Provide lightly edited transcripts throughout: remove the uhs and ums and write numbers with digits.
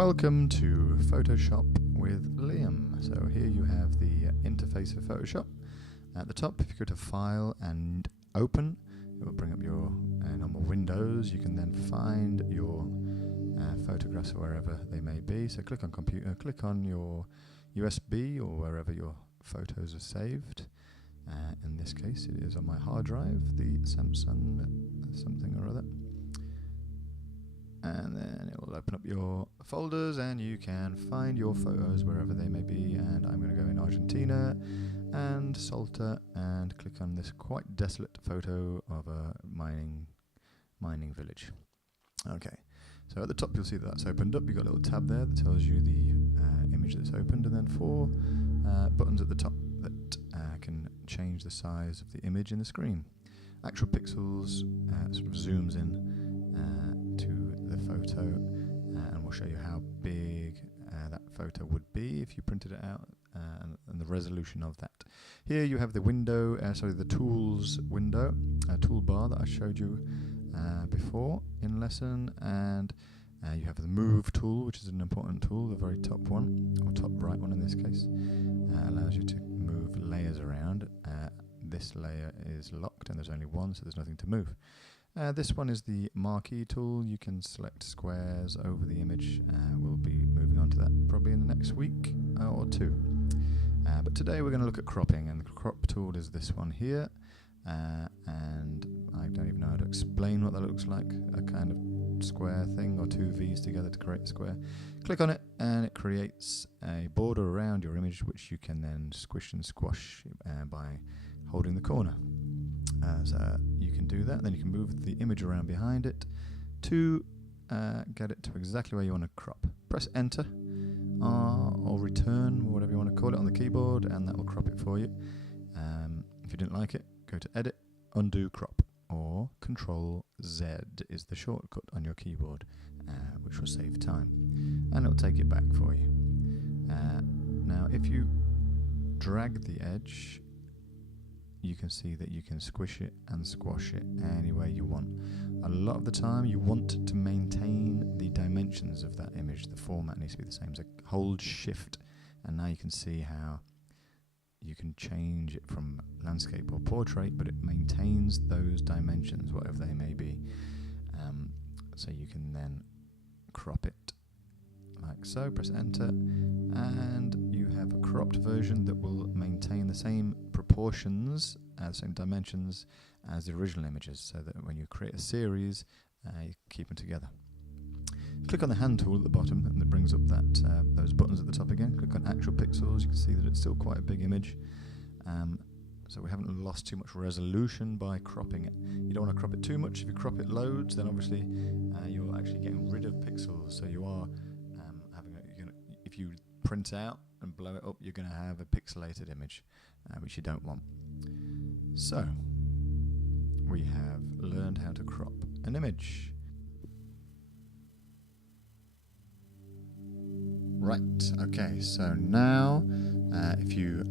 Welcome to Photoshop with Liam. So here you have the interface of Photoshop. At the top, if you go to File and Open, it will bring up your normal windows. You can then find your photographs wherever they may be. So click on Computer, click on your USB or wherever your photos are saved. In this case, it is on my hard drive, the Samsung something or other. And then it will open up your folders and you can find your photos wherever they may be. And I'm going to go in Argentina and Salta and click on this quite desolate photo of a mining village. Okay, so at the top you'll see that's opened up. You've got a little tab there that tells you the image that's opened, and then 4 buttons at the top that can change the size of the image in the screen. Actual pixels sort of zooms in to the photo, and we'll show you how big that photo would be if you printed it out, and the resolution of that. Here you have the window, the tools window, toolbar that I showed you before in lesson, and you have the move tool, which is an important tool, the very top one, or top right one in this case. Allows you to move layers around. This layer is locked and there's only one, so there's nothing to move. This one is the marquee tool. You can select squares over the image. We'll be moving on to that probably in the next week or two. But today we're going to look at cropping, and the crop tool is this one here. And I don't even know how to explain what that looks like. A kind of square thing, or two V's together to create a square. Click on it and it creates a border around your image, which you can then squish and squash by holding the corner. So you can do that, then you can move the image around behind it to get it to exactly where you want to crop. Press enter or return, or whatever you want to call it, on the keyboard, and that will crop it for you. If you didn't like it, go to edit, undo crop, or Control Z is the shortcut on your keyboard, which will save time, and it'll take it back for you. Now if you drag the edge, you can see that you can squish it and squash it any way you want. A lot of the time you want to maintain the dimensions of that image. The format needs to be the same. So hold shift, and now you can see how you can change it from landscape or portrait, but it maintains those dimensions, whatever they may be. So you can then crop it like so, press enter, and you have a cropped version that will maintain the same proportions, same dimensions as the original images, so that when you create a series, you keep them together. Click on the hand tool at the bottom, and it brings up that those buttons at the top again. Click on actual pixels. You can see that it's still quite a big image, so we haven't lost too much resolution by cropping it. You don't want to crop it too much. If you crop it loads, then obviously you're actually getting rid of pixels, so you are if you print out and blow it up, you're going to have a pixelated image, which you don't want. So we have learned how to crop an image. Right, okay, so now if you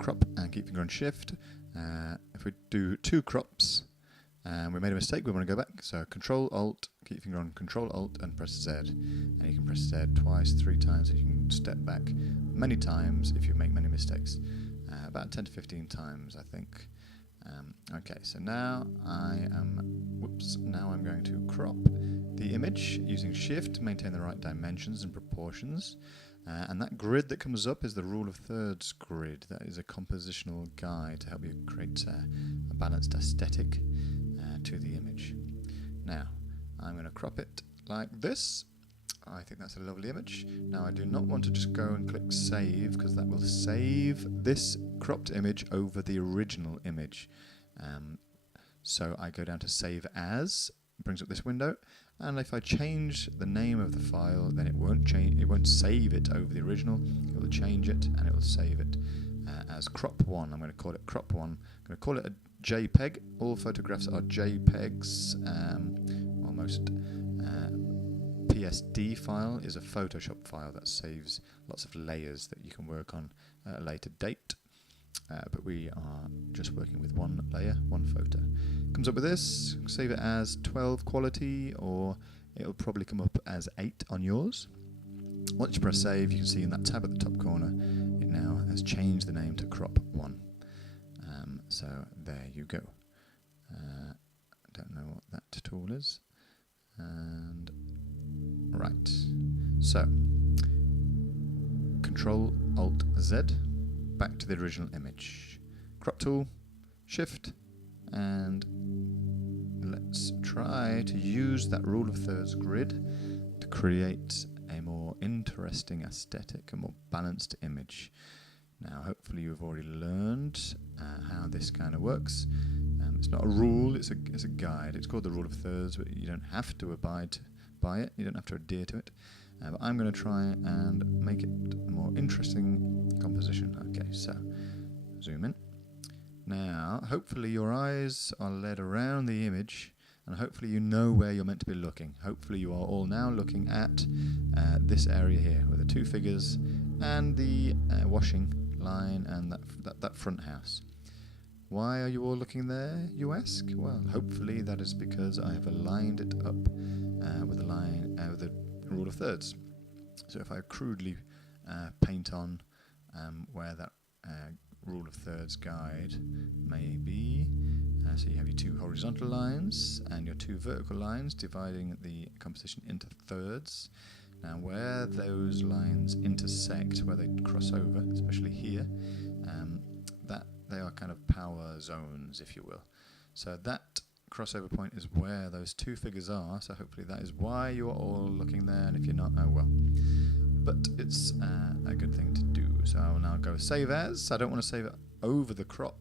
crop and keep finger on shift, if we do 2 crops and we made a mistake, we want to go back, so Control Alt, keep finger on Control Alt and press Z, and you can press Z twice, 3 times, and you can step back many times if you make many mistakes, about 10 to 15 times I think. Okay, so now now I'm going to crop the image using shift to maintain the right dimensions and proportions, and that grid that comes up is the rule of thirds grid. That is a compositional guide to help you create a balanced aesthetic to the image. Now I'm going to crop it like this. I think that's a lovely image. Now I do not want to just go and click save, because that will save this cropped image over the original image. So I go down to save as, brings up this window, and if I change the name of the file, then it won't change. It won't save it over the original. It will change it, and it will save it as crop 1. I'm going to call it crop 1. I'm going to call it a JPEG. All photographs are JPEGs. Almost. PSD file is a Photoshop file that saves lots of layers that you can work on at a later date. But we are just working with one layer, one photo. Comes up with this, save it as 12 quality, or it'll probably come up as 8 on yours. Once you press save, you can see in that tab at the top corner, it now has changed the name to crop 1. So there you go. I don't know what that tool is. And right. So Control Alt Z, back to the original image. Crop tool, Shift, and let's try to use that rule of thirds grid to create a more interesting aesthetic, a more balanced image. Now hopefully you've already learned how this kind of works. It's not a rule, it's a guide. It's called the rule of thirds, but you don't have to abide by it, you don't have to adhere to it. But I'm going to try and make it a more interesting composition. Okay, so zoom in. Now hopefully your eyes are led around the image, and hopefully you know where you're meant to be looking. Hopefully you are all now looking at this area here with the 2 figures and the washing line and that front house. Why are you all looking there, you ask? Well, hopefully that is because I have aligned it up with the rule of thirds. So if I crudely paint on where that rule of thirds guide may be, so you have your 2 horizontal lines and your 2 vertical lines dividing the composition into thirds. Now where those lines intersect, where they cross over, especially here, that they are kind of power zones, if you will. So that crossover point is where those 2 figures are, so hopefully that is why you're all looking there, and if you're not, oh well. But it's a good thing to do. So I will now go save as. I don't want to save it over the crop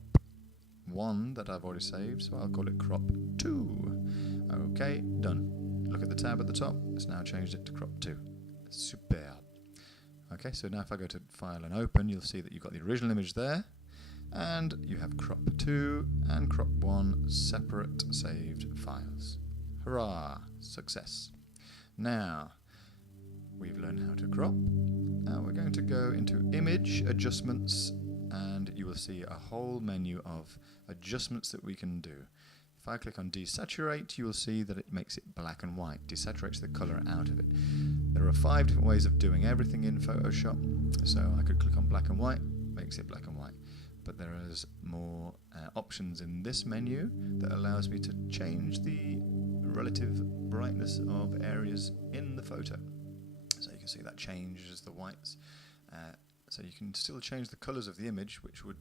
1 that I've already saved, so I'll call it crop 2. Okay, done. Look at the tab at the top, it's now changed it to crop 2. Superb. Okay, so now if I go to File and Open, you'll see that you've got the original image there, and you have crop 2 and crop 1 separate saved files. Hurrah! Success. Now, we've learned how to crop. Now we're going to go into Image Adjustments, and you will see a whole menu of adjustments that we can do. If I click on Desaturate, you will see that it makes it black and white, desaturates the colour out of it. There are 5 different ways of doing everything in Photoshop, so I could click on black and white, makes it black and white. But there is more options in this menu that allows me to change the relative brightness of areas in the photo. So you can see that changes the whites. So you can still change the colours of the image, which would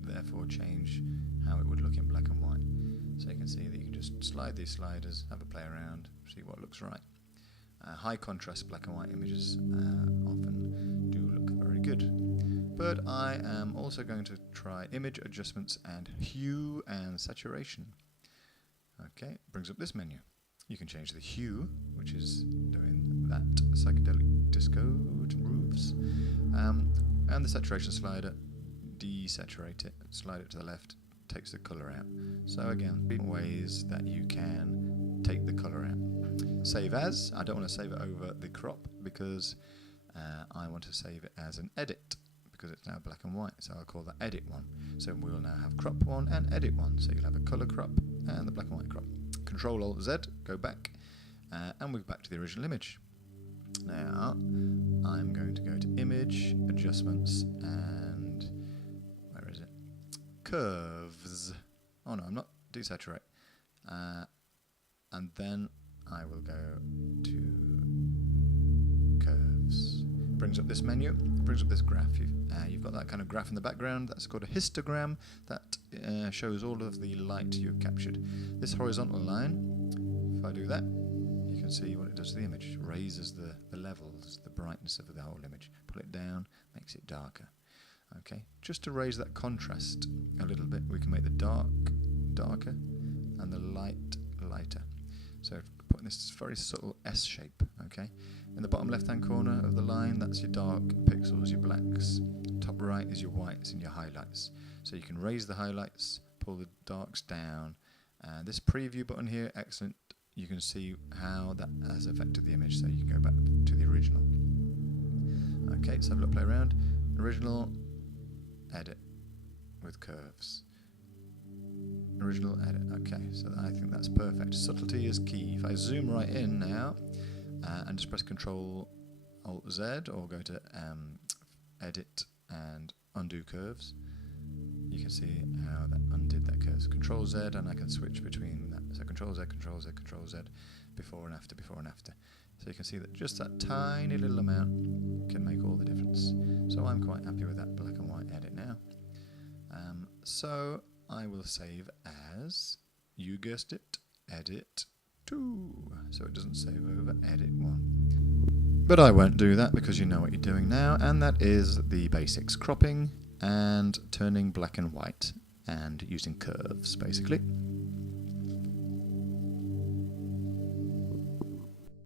therefore change how it would look in black and white. So you can see that you can just slide these sliders, have a play around, see what looks right. High contrast black and white images often do look very good. But I am also going to try image adjustments and hue and saturation. Okay, brings up this menu. You can change the hue, which is doing that psychedelic disco roofs, and the saturation slider, desaturate it, slide it to the left, takes the colour out. So again, ways that you can take the colour out. Save as. I don't want to save it over the crop because I want to save it as an edit, because it's now black and white, so I'll call that edit 1. So we'll now have crop 1 and edit 1, so you'll have a colour crop and the black and white crop. Control Alt Z, go back, and we're back to the original image. Now I'm going to go to Image, Adjustments, and where is it? Curves. Oh no, I'm not. Desaturate. And then I will go to Curves. Brings up this menu, brings up this graph. You've got that kind of graph in the background. That's called a histogram. That shows all of the light you've captured. This horizontal line, if I do that, you can see what it does to the image. It raises the levels, the brightness of the whole image. Pull it down, makes it darker. Okay, just to raise that contrast a little bit, we can make the dark darker and the light lighter. So putting this very subtle S shape, okay? In the bottom left-hand corner of the line, that's your dark pixels, your blacks. Top right is your whites and your highlights. So you can raise the highlights, pull the darks down. This preview button here, excellent. You can see how that has affected the image, so you can go back to the original. Okay, let's have a look, play around. Original, edit with curves. Original, edit. Okay, so I think that's perfect. Subtlety is key. If I zoom right in now and just press Control Alt Z or go to Edit and Undo Curves, you can see how that undid that curve. So Control Z, and I can switch between that. So Control Z, Control Z, Control Z, before and after, before and after. So you can see that just that tiny little amount can make all the difference. So I'm quite happy with that black and white edit now. So I will save as, you guessed it, Edit 2. So it doesn't save over Edit 1. But I won't do that because you know what you're doing now, and that is the basics: cropping and turning black and white and using curves basically.